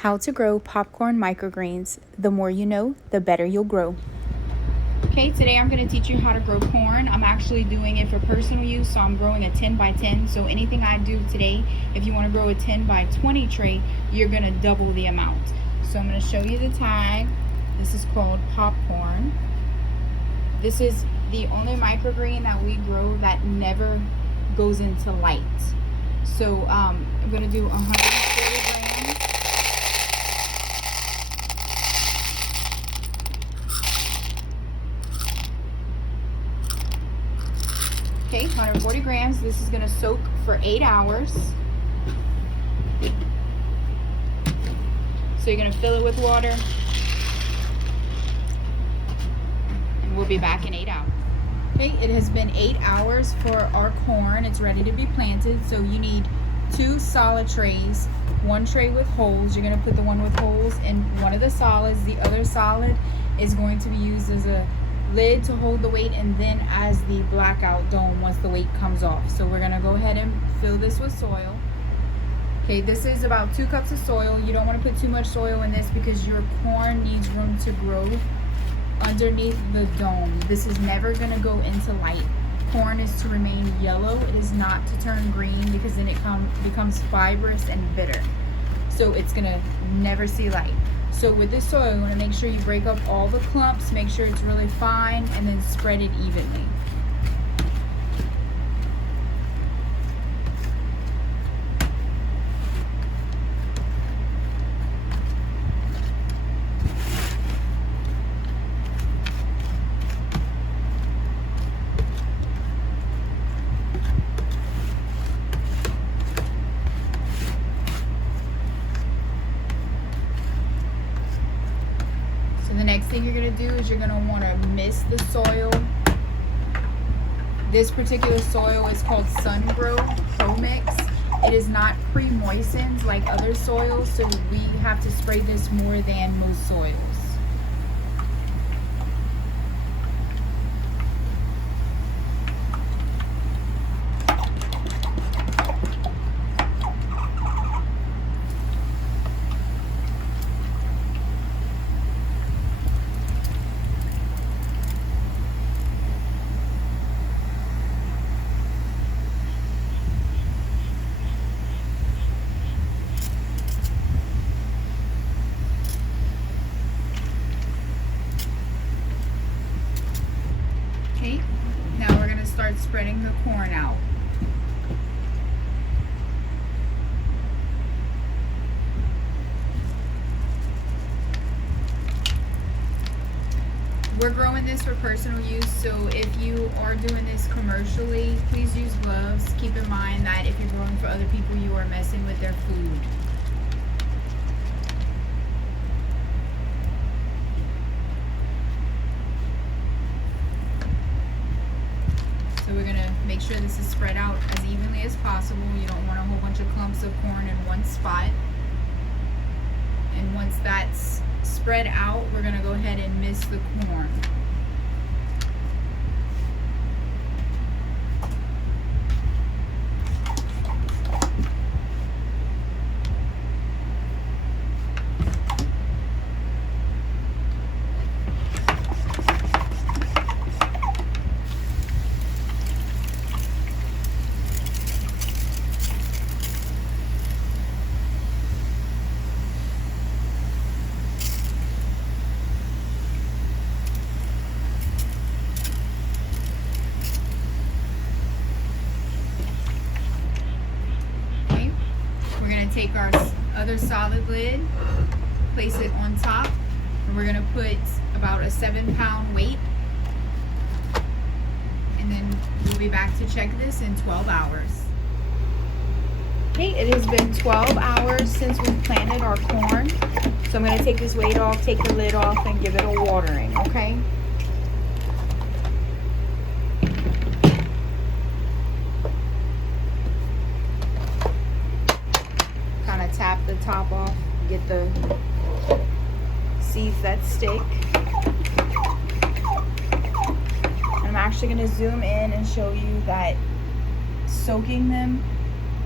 How to grow popcorn microgreens. The more you know, the better you'll grow. Okay, today I'm going to teach you how to grow corn. I'm actually doing it for personal use, so I'm growing a 10 by 10. So anything I do today, if you want to grow a 10 by 20 tray, you're going to double the amount. So I'm going to show you the tag. This is called popcorn. This is the only microgreen that we grow that never goes into light. So I'm going to do 140 grams. Okay, 140 grams. This is going to soak for 8 hours. So you're going to fill it with water. And we'll be back in 8 hours. Okay, it has been 8 hours for our corn. It's ready to be planted. So you need 2 solid trays, 1 tray with holes. You're going to put the one with holes in one of the solids. The other solid is going to be used as a lid to hold the weight, and then as the blackout dome once the weight comes off. So we're going to go ahead and fill this with soil. Okay, this is about 2 cups of soil. You don't want to put too much soil in this because your corn needs room to grow underneath the dome. This is never going to go into light. Corn is to remain yellow. It is not to turn green because then it becomes fibrous and bitter. So it's going to never see light. So with this soil, you want to make sure you break up all the clumps, make sure it's really fine, and then spread it evenly. The next thing you're going to do is you're going to want to mist the soil. This particular soil is called Sun-Gro Pro Mix. It is not pre-moistened like other soils, so we have to spray this more than most soils. Okay, now we're going to start spreading the corn out. We're growing this for personal use, so if you are doing this commercially, please use gloves. Keep in mind that if you're growing for other people, you are messing with their food. So we're going to make sure this is spread out as evenly as possible. You don't want a whole bunch of clumps of corn in one spot. And once that's spread out, we're going to go ahead and mist the corn. Take our other solid lid, place it on top, and we're going to put about a 7-pound weight, and then we'll be back to check this in 12 hours. Okay, it has been 12 hours since we planted our corn, so I'm going to take this weight off, take the lid off, and give it a watering, okay? Tap the top off, get the seeds that stick. I'm actually going to zoom in and show you that soaking them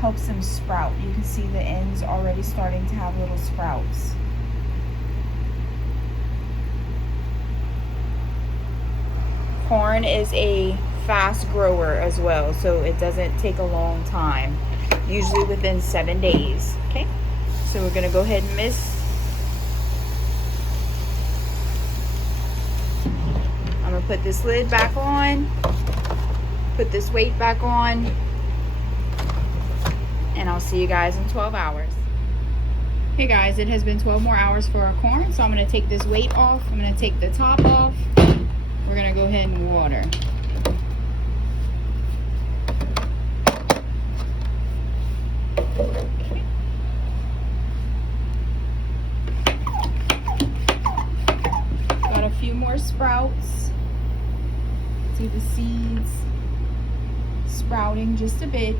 helps them sprout. You can see the ends already starting to have little sprouts. Corn is a fast grower as well, so it doesn't take a long time, usually within 7 days. Okay, so we're gonna go ahead and mist. I'm gonna put this lid back on, put this weight back on, and I'll see you guys in 12 hours. Hey guys, it has been 12 more hours for our corn, so I'm gonna take this weight off. I'm gonna take the top off. We're gonna go ahead and water. Okay. Got a few more sprouts. See the seeds sprouting just a bit.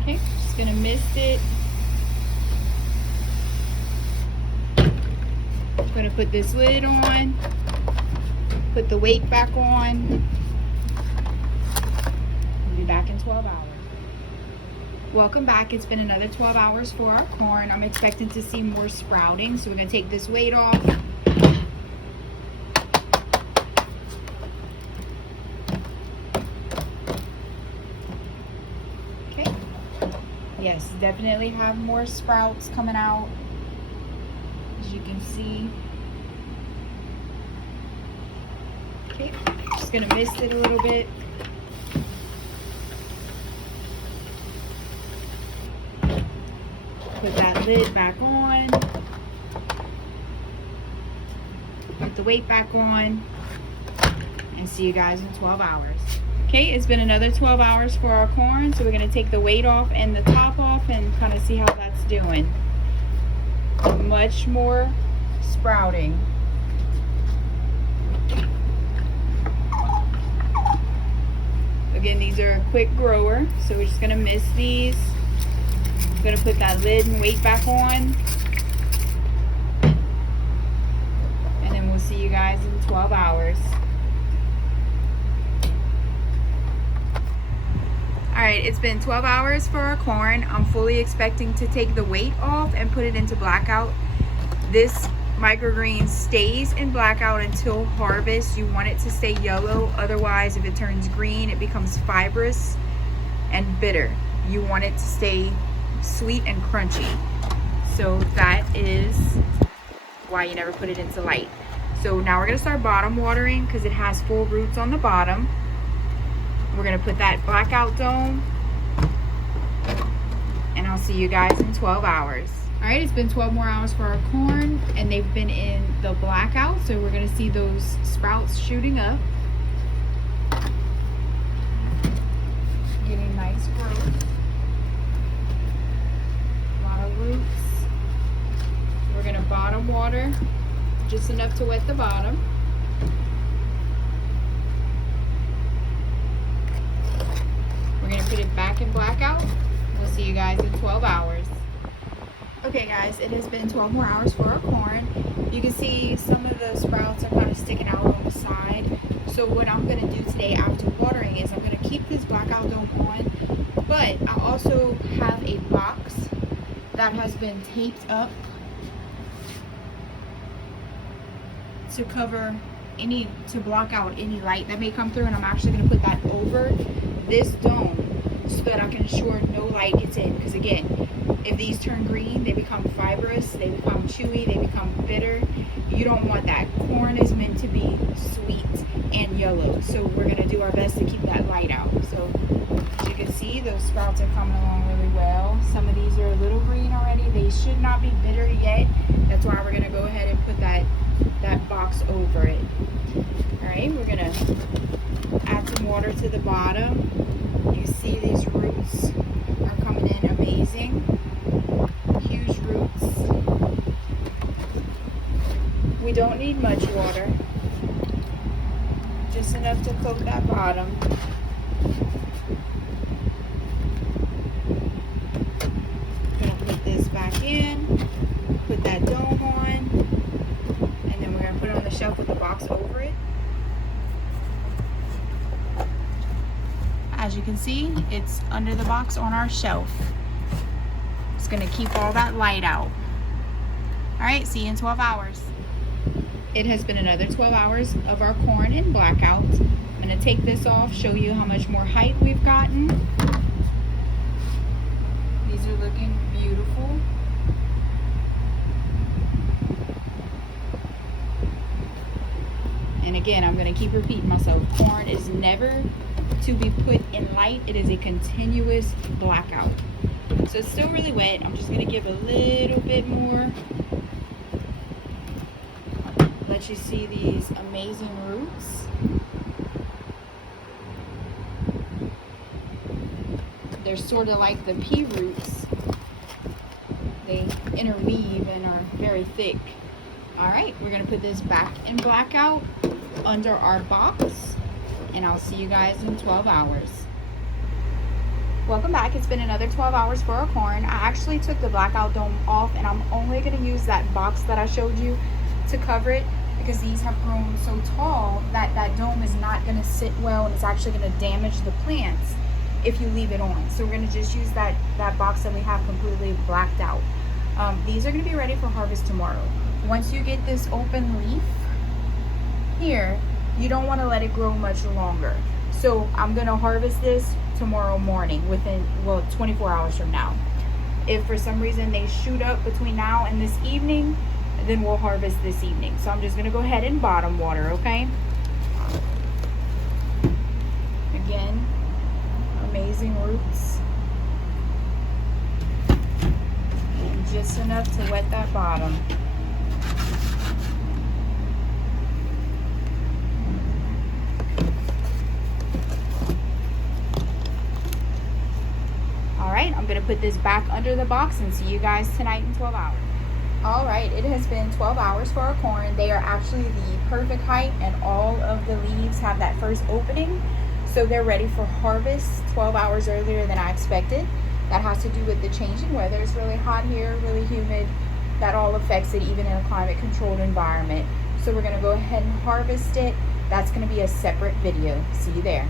Okay, just gonna mist it. Gonna put this lid on. Put the weight back on. We'll be back in 12 hours. Welcome back. It's been another 12 hours for our corn. I'm expecting to see more sprouting, so we're going to take this weight off. Okay. Yes, definitely have more sprouts coming out, as you can see. Okay, just gonna mist it a little bit. Put that lid back on. Put the weight back on. And see you guys in 12 hours. Okay, it's been another 12 hours for our corn, so we're gonna take the weight off and the top off and kind of see how that's doing. Much more sprouting. Again, these are a quick grower, so we're just gonna mist these. I'm gonna put that lid and weight back on. And then we'll see you guys in 12 hours. Alright, it's been 12 hours for our corn. I'm fully expecting to take the weight off and put it into blackout. This microgreen stays in blackout until harvest. You want it to stay yellow, otherwise if it turns green it becomes fibrous and bitter. You want it to stay sweet and crunchy. So that is why you never put it into light. So now we're going to start bottom watering because it has full roots on the bottom. We're going to put that blackout dome, and I'll see you guys in 12 hours. Alright, it's been 12 more hours for our corn, and they've been in the blackout, so we're going to see those sprouts shooting up. Getting nice growth. A lot of roots. We're going to bottom water, just enough to wet the bottom. We're going to put it back in blackout. We'll see you guys in 12 hours. Okay guys, it has been 12 more hours for our corn. You can see some of the sprouts are kind of sticking out on the side. So what I'm going to do today after watering is I'm going to keep this blackout dome on, but I also have a box that has been taped up to cover to block out any light that may come through, and I'm actually going to put that over this dome so that I can ensure no light gets in, because again, if these turn green, they become fibrous, they become chewy, they become bitter. You don't want that. Corn is meant to be sweet and yellow, so we're going to do our best to keep that light out. So as you can see, those sprouts are coming along really well. Some of these are a little green already. They should not be bitter yet. That's why we're going to go ahead and put that box over it. Alright, we're going to add some water to the bottom. You see these roots are coming in amazing. Huge roots. We don't need much water. Just enough to coat that bottom. Gonna put this back in, put that dome on, and then we're gonna put it on the shelf with the box over it. As you can see, it's under the box on our shelf. It's gonna keep all that light out. All right, see you in 12 hours. It has been another 12 hours of our corn in blackout. I'm gonna take this off, show you how much more height we've gotten. These are looking beautiful. And again, I'm gonna keep repeating myself. Corn is never to be put in light. It is a continuous blackout. So it's still really wet. I'm just gonna give a little bit more. Let you see these amazing roots. They're sort of like the pea roots. They interweave and are very thick. All right, we're gonna put this back in blackout under our box, and I'll see you guys in 12 hours. Welcome back. It's been another 12 hours for our corn. I actually took the blackout dome off, and I'm only gonna use that box that I showed you to cover it, because these have grown so tall that that dome is not gonna sit well, and it's actually gonna damage the plants if you leave it on. So we're gonna just use that box that we have completely blacked out. These are gonna be ready for harvest tomorrow. Once you get this open leaf here, you don't want to let it grow much longer. So I'm gonna harvest this tomorrow morning, within, well, 24 hours from now. If for some reason they shoot up between now and this evening, then we'll harvest this evening. So I'm just gonna go ahead and bottom water, okay? Again, amazing roots. And just enough to wet that bottom. Alright, I'm going to put this back under the box and see you guys tonight in 12 hours. Alright, it has been 12 hours for our corn. They are actually the perfect height, and all of the leaves have that first opening. So they're ready for harvest 12 hours earlier than I expected. That has to do with the change in weather. It's really hot here, really humid. That all affects it, even in a climate controlled environment. So we're going to go ahead and harvest it. That's going to be a separate video. See you there.